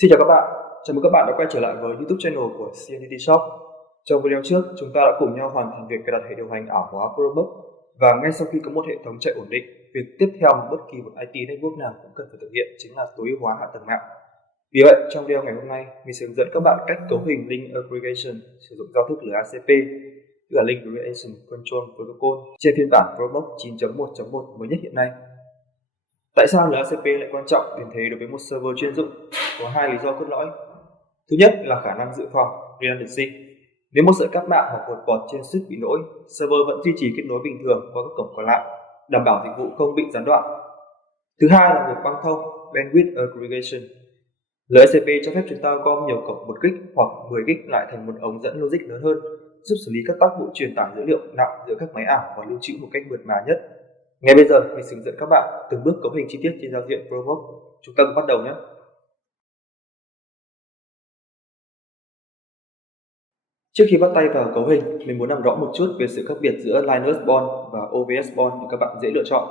Xin chào các bạn, chào mừng các bạn đã quay trở lại với YouTube channel của CNET Shop. Trong video trước, chúng ta đã cùng nhau hoàn thành việc cài đặt hệ điều hành ảo hóa Chromebook và ngay sau khi có một hệ thống chạy ổn định, việc tiếp theo mà bất kỳ một IT network nào cũng cần phải thực hiện chính là tối ưu hóa hạ tầng mạng. Vì vậy, trong video ngày hôm nay, mình sẽ hướng dẫn các bạn cách cấu hình Link Aggregation sử dụng giao thức LACP, tức là Link Aggregation Control Protocol trên phiên bản Chromebook 9.1.1 mới nhất hiện nay. Tại sao LACP lại quan trọng đến thế đối với một server chuyên dụng? Có hai lý do cốt lõi. Thứ nhất là khả năng dự phòng, redundancy. Nếu một sợi cáp mạng hoặc một port trên switch bị lỗi, server vẫn duy trì kết nối bình thường qua các cổng còn lại, đảm bảo dịch vụ không bị gián đoạn. Thứ hai là việc băng thông, bandwidth aggregation. LACP cho phép chúng ta gom nhiều cổng 1 gig hoặc 10 gig lại thành một ống dẫn logic lớn hơn, giúp xử lý các tác vụ truyền tải dữ liệu nặng giữa các máy ảo và lưu trữ một cách mượt mà nhất. Ngay bây giờ, mình sẽ hướng dẫn các bạn từng bước cấu hình chi tiết trên giao diện Chromebook. Chúng ta cùng bắt đầu nhé. Trước khi bắt tay vào cấu hình, mình muốn làm rõ một chút về sự khác biệt giữa Linus Bond và OVS Bond để các bạn dễ lựa chọn.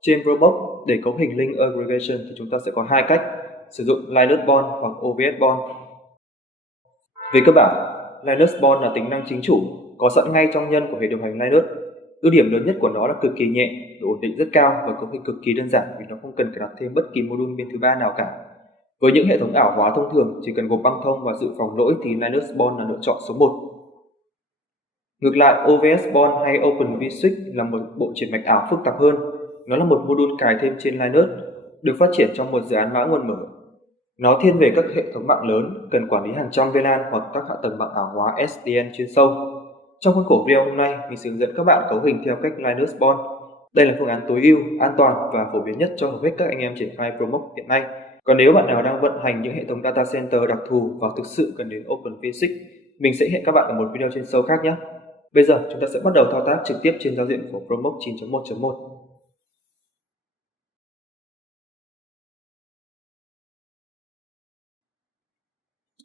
Trên Chromebook, để cấu hình Link Aggregation thì chúng ta sẽ có hai cách, sử dụng Linus Bond hoặc OVS Bond. Về cơ bản, Linus Bond là tính năng chính chủ, có sẵn ngay trong nhân của hệ điều hành Linux. Ưu điểm lớn nhất của nó là cực kỳ nhẹ, độ ổn định rất cao và cấu hình cực kỳ đơn giản vì nó không cần cài đặt thêm bất kỳ module bên thứ ba nào cả. Với những hệ thống ảo hóa thông thường chỉ cần gộp băng thông và dự phòng lỗi thì Linus Bond là lựa chọn số 1. Ngược lại, OVS Bond hay Open vSwitch là một bộ chuyển mạch ảo phức tạp hơn. Nó là một module cài thêm trên Linux, được phát triển trong một dự án mã nguồn mở. Nó thiên về các hệ thống mạng lớn, cần quản lý hàng trăm VLAN hoặc các hạ tầng mạng ảo hóa SDN chuyên sâu. Trong khuôn khổ video hôm nay, mình sẽ hướng dẫn các bạn cấu hình theo cách Linus Bond. Đây là phương án tối ưu, an toàn và phổ biến nhất cho hầu hết các anh em triển khai Chromebook hiện nay. Còn nếu bạn nào đang vận hành những hệ thống data center đặc thù và thực sự cần đến Open vSwitch, mình sẽ hẹn các bạn ở một video chuyên sâu khác nhé. Bây giờ chúng ta sẽ bắt đầu thao tác trực tiếp trên giao diện của Chromebook 9.1.1.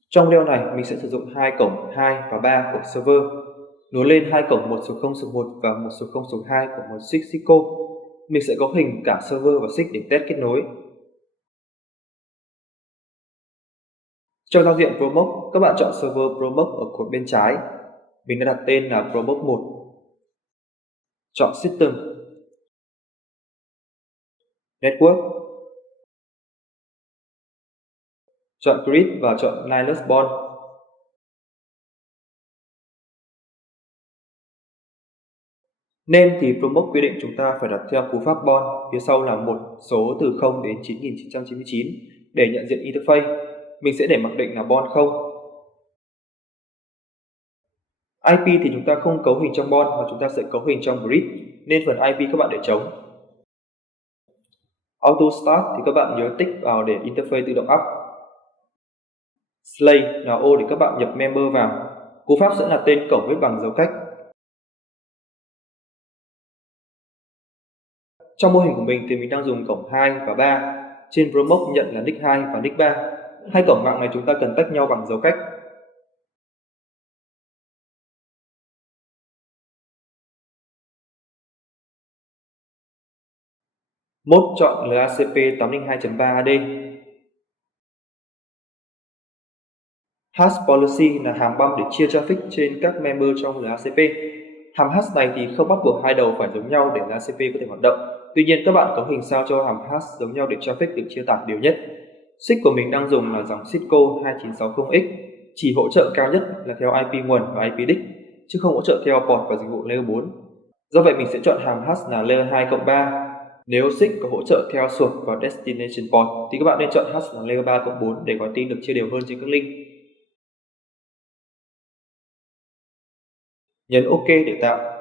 Trong video này, mình sẽ sử dụng hai cổng 2 và 3 của server, nối lên hai cổng 1 số 0 số 1 và 1 số 0 số 2 của một switch Cisco. Mình sẽ cấu hình cả server và switch để test kết nối. Trong giao diện Chromebook, các bạn chọn server Chromebook ở cột bên trái. Mình đã đặt tên là Chromebook 1. Chọn System, Network, chọn Grid và chọn Linus Bond. Nên thì Chromebook quy định chúng ta phải đặt theo cú pháp Bond, phía sau là một số từ 0 đến 9999 để nhận diện interface. Mình sẽ để mặc định là Bond 0. IP thì chúng ta không cấu hình trong Bond mà chúng ta sẽ cấu hình trong Grid, nên phần IP các bạn để trống. Auto Start thì các bạn nhớ tích vào để interface tự động up. Slay là ô để các bạn nhập member vào. Cú pháp sẽ là tên cổng viết bằng dấu cách. Trong mô hình của mình thì mình đang dùng cổng 2 và 3. Trên Chromebook nhận là nick 2 và nick 3. Hai cổng mạng này chúng ta cần tách nhau bằng dấu cách. Mode chọn LACP 802.3 AD. Hash policy là hàm băm để chia traffic trên các member trong LACP. Hàm hash này thì không bắt buộc hai đầu phải giống nhau để LACP có thể hoạt động. Tuy nhiên các bạn cấu hình sao cho hàm hash giống nhau để traffic được chia tải đều nhất. Switch của mình đang dùng là dòng Cisco 2960X, chỉ hỗ trợ cao nhất là theo IP nguồn và IP đích, chứ không hỗ trợ theo port và dịch vụ Layer 4. Do vậy mình sẽ chọn hàm hash là Layer 2+3. Nếu switch có hỗ trợ theo source và destination port thì các bạn nên chọn hash là Layer 3+4 để gói tin được chia đều hơn trên các link. Nhấn OK để tạo.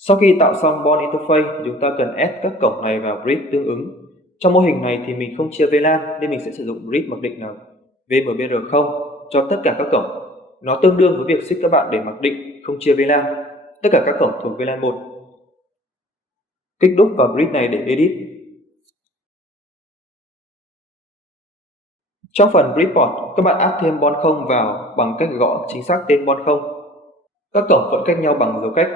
Sau khi tạo xong Bond interface, chúng ta cần add các cổng này vào grid tương ứng. Trong mô hình này thì mình không chia VLAN nên mình sẽ sử dụng grid mặc định là VMBR0 cho tất cả các cổng. Nó tương đương với việc switch các bạn để mặc định không chia VLAN. Tất cả các cổng thuộc VLAN 1. Kích đúp vào grid này để edit. Trong phần grid port, các bạn add thêm Bond 0 vào bằng cách gõ chính xác tên Bond 0. Các cổng vẫn cách nhau bằng dấu cách.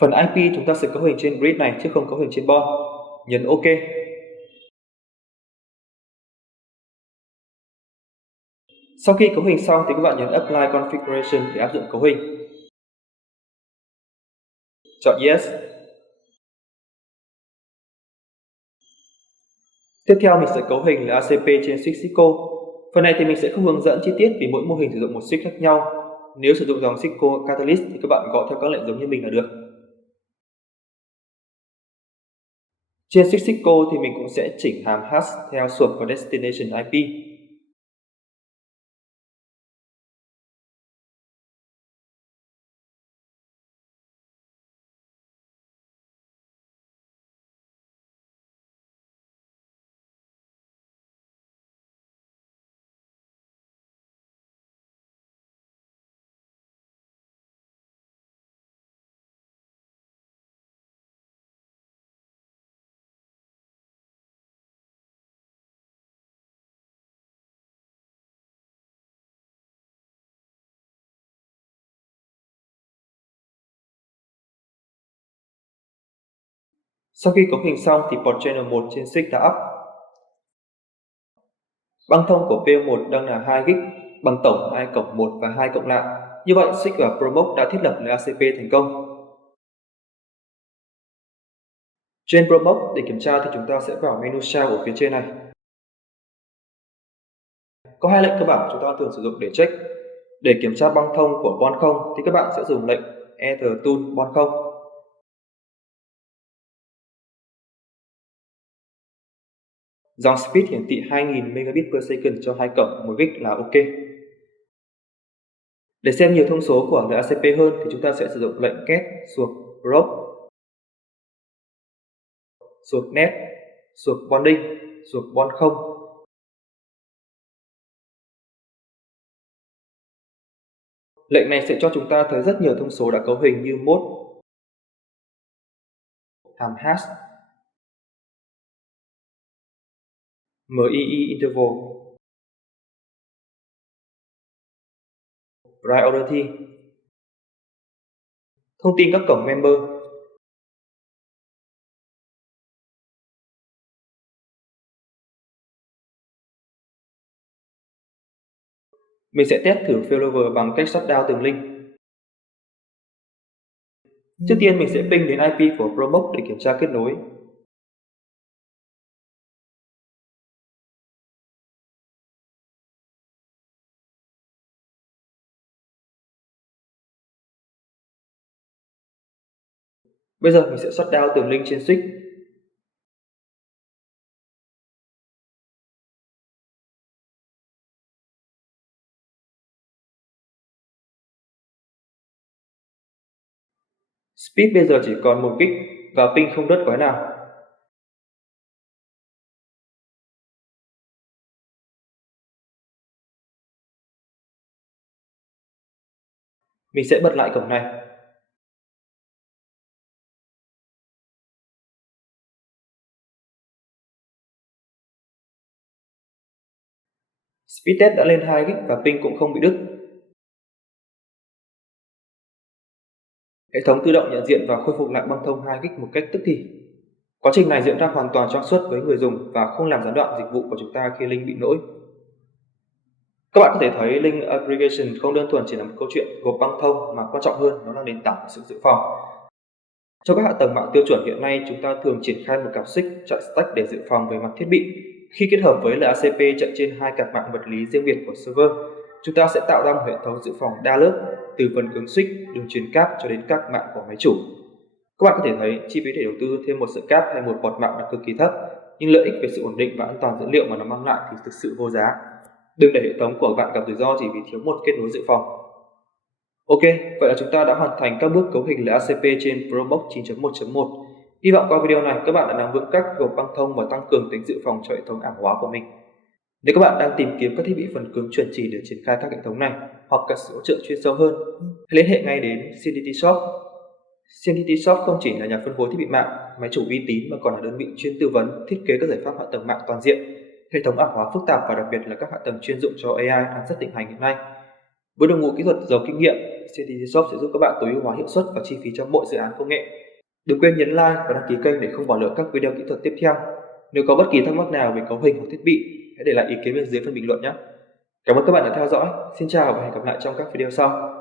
Phần IP chúng ta sẽ cấu hình trên grid này chứ không cấu hình trên board. Nhấn OK. Sau khi cấu hình xong thì các bạn nhấn Apply Configuration để áp dụng cấu hình. Chọn Yes. Tiếp theo mình sẽ cấu hình là ACP trên switch Cisco. Phần này thì mình sẽ không hướng dẫn chi tiết vì mỗi mô hình sử dụng một switch khác nhau. Nếu sử dụng dòng Cisco Catalyst thì các bạn gõ theo các lệnh giống như mình là được. Trên switch Cisco thì mình cũng sẽ chỉnh hàm hash theo source và destination IP. Sau khi cấu hình xong thì port channel 1 trên switch đã up. Băng thông của PO1 đang là 2 GB, bằng tổng 2+1 và 2 cộng lại. Như vậy, switch và Promote đã thiết lập lời ACP thành công. Trên Promote để kiểm tra thì chúng ta sẽ vào menu Shell ở phía trên này. Có hai lệnh cơ bản chúng ta thường sử dụng để check. Để kiểm tra băng thông của bon 0 thì các bạn sẽ dùng lệnh ether tool bon 0. Dòng speed hiển thị 2000 Mbps cho 2 cộng 1 GB là OK. Để xem nhiều thông số của LACP hơn thì chúng ta sẽ sử dụng lệnh get suộc probe, suộc net, suộc bonding, suộc bon 0. Lệnh này sẽ cho chúng ta thấy rất nhiều thông số đã cấu hình như mode, hàm hash, MII interval, priority, thông tin các cổng member. Mình sẽ test thử failover bằng cách shutdown từng link. Trước tiên mình sẽ ping đến IP của Promote để kiểm tra kết nối. Bây giờ mình sẽ shutdown từng link trên switch. Speed bây giờ chỉ còn 1 GB và ping không đứt quái nào. Mình sẽ bật lại cổng này. Speed test đã lên 2 GB và ping cũng không bị đứt. Hệ thống tự động nhận diện và khôi phục lại băng thông 2 GB một cách tức thì. Quá trình này diễn ra hoàn toàn trong suốt với người dùng và không làm gián đoạn dịch vụ của chúng ta khi link bị lỗi. Các bạn có thể thấy link aggregation không đơn thuần chỉ là một câu chuyện gộp băng thông mà quan trọng hơn nó là nền tảng của sự dự phòng. Trong các hạ tầng mạng tiêu chuẩn hiện nay, chúng ta thường triển khai một cặp switch chạy stack để dự phòng về mặt thiết bị. Khi kết hợp với LACP chạy trên hai card mạng vật lý riêng biệt của server, chúng ta sẽ tạo ra một hệ thống dự phòng đa lớp từ phần cứng switch, đường truyền cáp cho đến các mạng của máy chủ. Các bạn có thể thấy chi phí để đầu tư thêm một sợi cáp hay một port mạng là cực kỳ thấp, nhưng lợi ích về sự ổn định và an toàn dữ liệu mà nó mang lại thì thực sự vô giá. Đừng để hệ thống của bạn gặp rủi ro chỉ vì thiếu một kết nối dự phòng. Ok, vậy là chúng ta đã hoàn thành các bước cấu hình LACP trên ProBox 9.1.1. Hy vọng qua video này các bạn đã nắm vững cách gộp băng thông và tăng cường tính dự phòng cho hệ thống ảo hóa của mình. Nếu các bạn đang tìm kiếm các thiết bị phần cứng chuẩn chỉ để triển khai các hệ thống này hoặc cần sự hỗ trợ chuyên sâu hơn, hãy liên hệ ngay đến CDT Shop. CDT Shop không chỉ là nhà phân phối thiết bị mạng, máy chủ uy tín mà còn là đơn vị chuyên tư vấn, thiết kế các giải pháp hạ tầng mạng toàn diện, hệ thống ảo hóa phức tạp và đặc biệt là các hạ tầng chuyên dụng cho AI đang rất thịnh hành hiện nay. Với đội ngũ kỹ thuật giàu kinh nghiệm, CTG Shop sẽ giúp các bạn tối ưu hóa hiệu suất và chi phí cho mỗi dự án công nghệ. Đừng quên nhấn like và đăng ký kênh để không bỏ lỡ các video kỹ thuật tiếp theo. Nếu có bất kỳ thắc mắc nào về cấu hình hoặc thiết bị, hãy để lại ý kiến bên dưới phần bình luận nhé. Cảm ơn các bạn đã theo dõi. Xin chào và hẹn gặp lại trong các video sau.